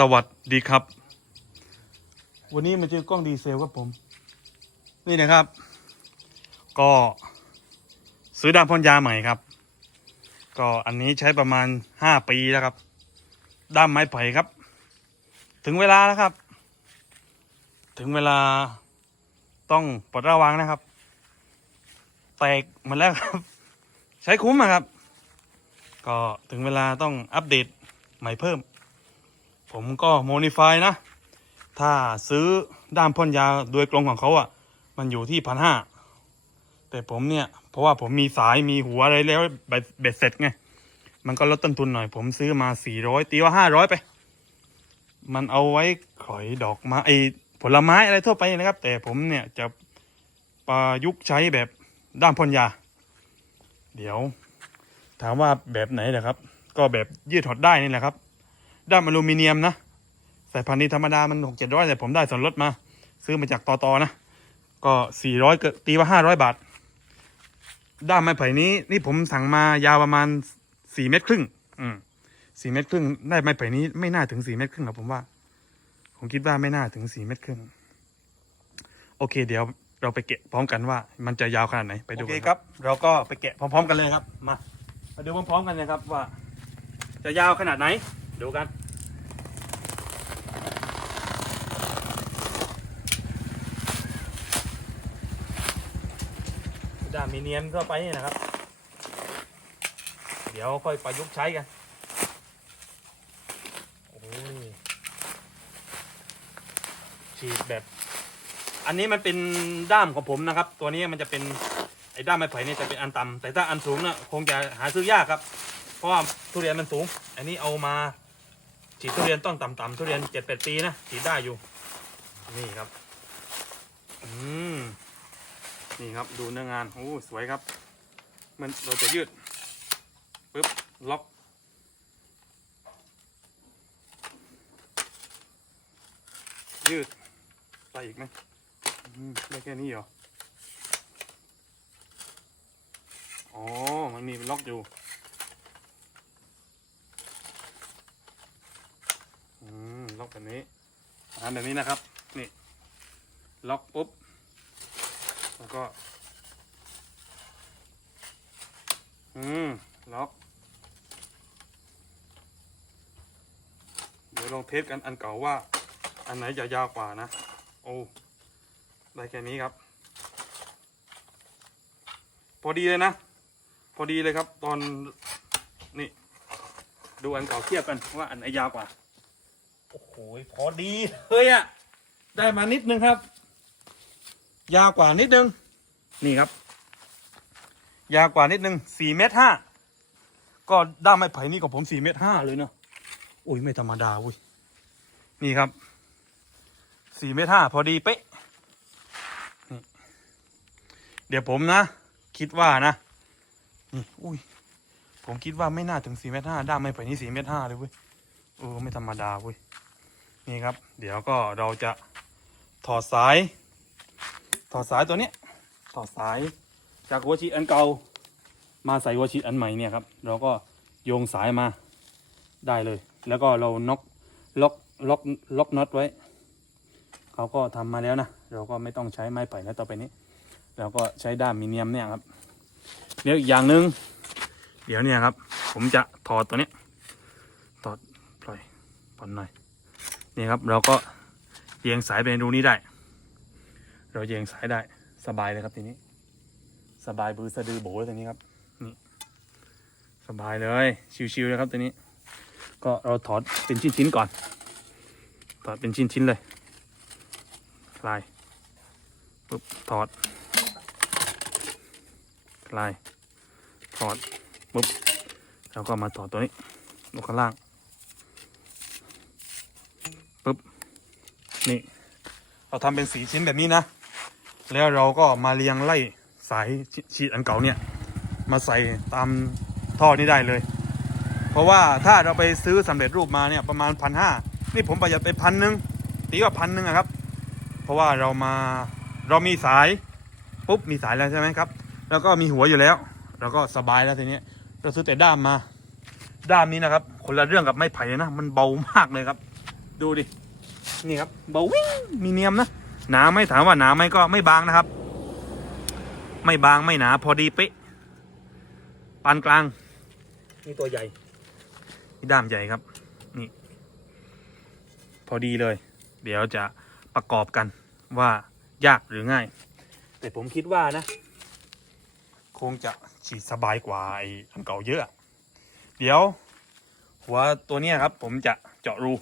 สวัสดีครับ วันนี้มาเจอกล้องดีเซลครับผม นี่นะครับ ก็ซื้อด้ามพ่นยาใหม่ครับ ก็อันนี้ใช้ประมาณห้าปีแล้วครับ ด้ามไม้ไผ่ครับ ถึงเวลาแล้วครับ ถึงเวลาต้องปลดระวังนะครับ แตกหมดแล้วครับ ใช้คุ้มอะครับ ก็ถึงเวลาต้องอัปเดตใหม่เพิ่ม ผมก็โมดิฟายนะ ถ้าซื้อด้ามพ่นยาโดยกรงของเขาอะ่ะ มันอยู่ที่พันห้าแต่ผมเนี่ย เพราะว่าผมมีสายมีหัวอะไรแล้วเบ็ดเบ็ดเสร็จไง มันก็ลดต้นทุนหน่อย ผมซื้อมาสี่ร้อยตีว่าห้าร้อยไป มันเอาไว้ขอยดอกไม้ไอผลไม้อะไรทั่วไปนะครับ แต่ผมเนี่ยจะประยุกต์ใช้แบบด้ามพ่นยา เดี๋ยว ถามว่าแบบไหนนะครับ ก็แบบยืดถอดได้นี่แหละครับ ด้ามอลูมิเนียมนะสายพันธุ์นี้ธรรมดามันหกเจ็ดร้อยแต่ผมได้ส่วนลดมา ซื้อมาจากตอตอนะ ก็สี่ร้อยตีว่าห้าร้อยบาท ด้ามไม้ไผ่นี้ นี่ผมสั่งมายาวประมาณสี่เมตรครึ่ง อืมสี่เมตรครึ่งได้ไม้ไผ่นี้ไม่น่าถึงสี่เมตรครึ่งหรอกผมว่า ผมคิดว่าไม่น่าถึงสี่เมตรครึ่งโอเค เดี๋ยวเราไปเกะพร้อมกันว่า มันจะยาวขนาดไหนไปดูโอเคครับ เราก็ไปแกะพร้อม ๆ กันเลยครับ มามาดูพร้อมๆกันนะครับว่า จะยาวขนาดไหน ดูกันด้ามมีเนียมก็ไปนี่นะครับ เดี๋ยวค่อยประยุกต์ใช้กัน โอ้ยฉีดแบบ อันนี้มันเป็นด้ามของผมนะครับ ตัวนี้มันจะเป็นไอ้ด้ามไม้ไผ่เนี่ยจะเป็นอันต่ำแต่ถ้าอันสูงน่ะคงจะหาซื้อยากครับ เพราะว่าทุเรียนมันสูง อันนี้เอามา ฉีดทุเรียนต้นต่ำๆทุเรียนเจ็ดแปดปีนะฉีดได้อยู่ นี่ครับ อืมนี่ครับดูเนื้องานโอ้สวยครับ มันเราจะยืดปึ๊บล็อกยืดไปอีกไหมอืมได้แค่นี้เหรอ อ๋อ มันมีล็อกอยู่ อืม ล็ อกแบบนี้อ่าแบบนี้นะครับ นี่ล็อกปุ๊บแล้วก็ อืม ล็อก เดี๋ยวลองเทสกันอันเก่าว่า อันไหนจะยาวกว่านะ โอ้ ได้แค่นี้ครับ พอดีเลยนะ พอดีเลยครับ ตอน นี่ ดูอันเก่าเทียบกันว่าอันไหนยาวกว่า อ้โหพอดีเลยอะได้มานิดนึงครับ ยาวกว่านิดนึง นี่ครับ ยาวกว่านิดนึงสี่เมตรห้าก็ด้ามไม้ไผ่นี่กับผมสี่เมตรห้าเลยเนาะอุ้ยไม่ธรรมดาเว้ยนี่ครับสี่เมตรห้าพอดีเป๊ะนี่เดี๋ยวผมนะ คิดว่านะนี่อุ้ยผมคิดว่าไม่น่าถึงสี่เมตรห้าด้ามไม้ไผ่นี่สี่เมตรห้าเลยเว้ยเออไม่ธรรมดาเว้ย นี่ครับ เดี๋ยวก็เราจะถอดสาย ถอดสายตัวนี้ถอดสายจากหัวฉีดอันเก่ามาใส่หัวฉีดอันใหม่เนี่ยครับ เราก็โยงสายมาได้เลย แล้วก็เราน็อกล็อกล็อกล็อกน็อตไว้ เขาก็ทำมาแล้วนะ เราก็ไม่ต้องใช้ไม้ไผ่แล้วต่อไปนี้ เราก็ใช้ด้ามมีเนียมเนี่ยครับเดี๋ยวอีกอย่างหนึ่งเดี๋ยวเนี่ยครับ ผมจะถอดตัวนี้ถอดปล่อยผ่อนหน่อย นี่ครับเราก็เยียงสายไปในรูนี้ได้ เราเยียงสายได้สบายเลยครับทีนี้ สบายบือสะดือโบเลยทีนี้ครับนี่สบายเลยชิวๆเลยครับตัวนี้ ก็เราถอดเป็นชิ้นๆก่อน ถอดเป็นชิ้นๆเลยคลายปุ๊บถอดคลายถอดปุ๊บแล้วก็มาถอดตัวนี้ลงข้างล่าง ปุ๊บนี่ เราทำเป็นสีชิ้นแบบนี้นะ แล้วเราก็มาเรียงไล่สายชีดอันเก่าเนี่ย มาใส่ตามท่อนี้ได้เลย เพราะว่าถ้าเราไปซื้อสำเร็จรูปมาเนี่ยประมาณพันห้านี่ผมประหยัดไปพันหนึ่งตีว่าพันหนึ่งอะครับ เพราะว่าเรามาเรามีสายปุ๊บมีสายแล้วใช่ไหมครับ แล้วก็มีหัวอยู่แล้ว เราก็สบายแล้วทีนี้เราซื้อแต่ด้ามมา ด้ามนี้นะครับ คนละเรื่องกับไม้ไผ่นะมันเบามากเลยครับ ดูดิ นี่ครับเบาวิ่งมีเนียมนะ หนาไหม่ถามว่าหนาไหมก็ไม่บางนะครับ ไม่บางไม่หนา พอดีเป๊ะปานกลาง นี่ตัวใหญ่ นี่ด้ามใหญ่ครับ นี่ พอดีเลย เดี๋ยวจะประกอบกันว่ายากหรือง่าย แต่ผมคิดว่านะ คงจะฉีดสบายกว่าไอ้อันเก่าเยอะ เดี๋ยว หัวตัวเนี้ยครับ ผมจะเจาะรู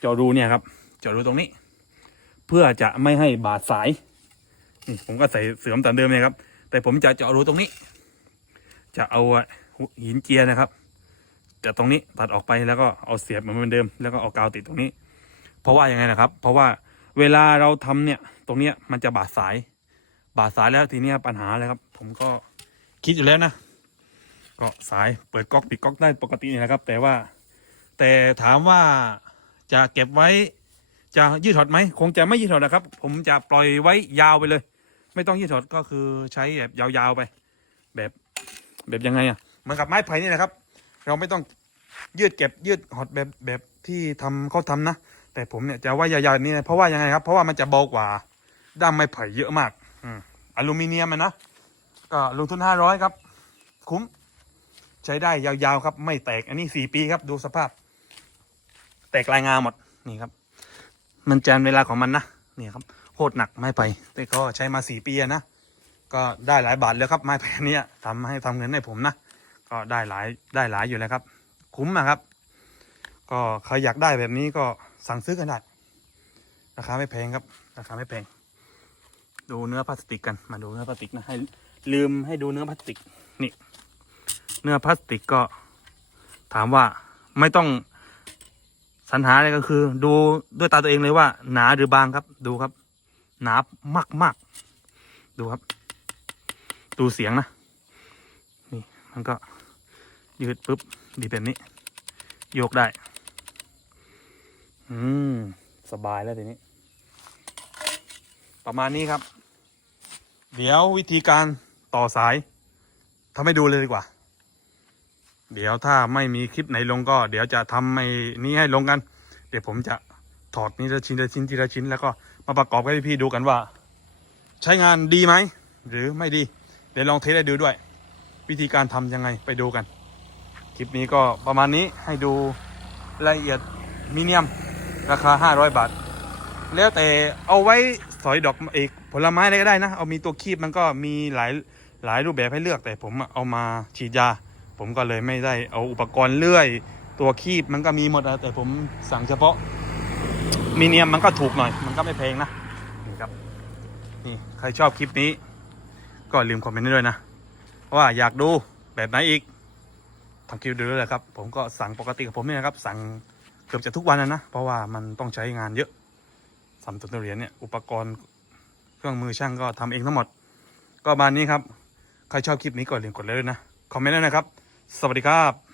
เจาะรูเนี่ยครับ เจาะรูตรงนี้ เพื่อจะไม่ให้บาดสายนี่ผมก็ใส่เสริมตามเดิมเลยครับ แต่ผมจะเจาะรูตรงนี้ จะเอาหินเจียนะครับจากตรงนี้ตัดออกไปแล้วก็เอาเสียบเหมือนเดิม แล้วก็เอากาวติดตรงนี้ เพราะว่ายังไงนะครับ เพราะว่าเวลาเราทำเนี่ยตรงเนี้ยมันจะบาดสาย บาดสายแล้วทีเนี้ยปัญหาเลยครับ ผมก็คิดอยู่แล้วนะก็สายเปิดก๊อกปิดก๊อกได้ปกตินี่นะครับ แต่ว่า แต่ถามว่า จะเก็บไว้ จะยืดถอดไหมคงจะไม่ยืดถอดนะครับ ผมจะปล่อยไว้ยาวไปเลย ไม่ต้องยืดถอดก็คือใช้แบบยาวๆไป แบบแบบยังไงอะเหมือนกับไม้ไผ่นี่นะครับ เราไม่ต้องยืดเก็บยืดหดแบบแบบที่ทำเขาทำนะ แต่ผมเนี่ยจะว่ายาวๆนี่เพราะว่ายังไงครับ เพราะว่ามันจะเบากว่าด้ามไม้ไผ่เยอะมากอืมอลูมิเนียมนะก็ลงทุนห้าร้อยครับ คุ้ม ใช้ได้ยาวๆครับ ไม่แตกอันนี้สี่ปีครับดูสภาพ แตกลายงาหมดนี่ครับ มันจานเวลาของมันนะนี่ครับโคตรหนักไม้ไผ่แต่ก็ใช้มาสี่ปีนะก็ได้หลายบาทแล้วครับไม้ไผ่อันเนี้ยทำให้ทำเงินให้ผมนะก็ได้หลายได้หลายอยู่แล้วครับ คุ้มนะครับ ก็ใครอยากได้แบบนี้ก็สั่งซื้อกันได้ราคาไม่แพงครับ ราคาไม่แพง ดูเนื้อพลาสติกกันมาดูเนื้อพลาสติกนะให้ลืมให้ดูเนื้อพลาสติกนี่ เนื้อพลาสติกก็ถามว่าไม่ต้อง สรรหาอะไรก็คือดูด้วยตาตัวเองเลยว่า หนาหรือบางครับ ดูครับ หนามากมากๆดูครับ ดูเสียงนะ นี่มันก็ยืดปุ๊บดีแบบนี้ โยกได้ อืม สบายแล้วทีนี้ ประมาณนี้ครับ เดี๋ยววิธีการต่อสายทำให้ดูเลยดีกว่า เดี๋ยวถ้าไม่มีคลิปไหนลงก็ เดี๋ยวจะทำไอ้นี้ให้ลงกัน เดี๋ยวผมจะถอดนี้ละชิ้นละชิ้นทีละชิ้นแล้วก็มาประกอบให้พี่ๆดูกันว่า ใช้งานดีไหมหรือไม่ดี เดี๋ยวลองเทสให้ดูด้วย วิธีการทำยังไงไปดูกัน คลิปนี้ก็ประมาณนี้ให้ดูรายละเอียดมิเนียมราคา 500 บาท แล้วแต่เอาไว้สอยดอกเอกผลไม้อะไรก็ได้นะ เอามีตัวคีบมันก็มีหลายหลายรูปแบบให้เลือกแต่ผมเอามาฉีดยา ผมก็เลยไม่ได้เอาอุปกรณ์เลื่อย ตัวคีบมันก็มีหมดอะแต่ผมสั่งเฉพาะมีเนียมมันก็ถูกหน่อย มันก็ไม่แพงนะนี่ครับนี่ใครชอบคลิปนี้ก็ลืมคอมเมนต์ด้วยนะว่าอยากดูแบบไหนอีกทำคลิปดูด้วยเลยครับ ผมก็สั่งปกติกับผมเนี่ยนะครับ สั่งเกือบจะทุกวันนะ เพราะว่ามันต้องใช้งานเยอะสำตุนเหรียญเนี่ยอุปกรณ์เครื่องมือช่างก็ทำเองทั้งหมด ก็ประมาณนี้ครับ ใครชอบคลิปนี้ก็อย่าลืมกดไลค์ด้วยนะ คอมเมนต์ด้วยนะครับ สวัสดีครับ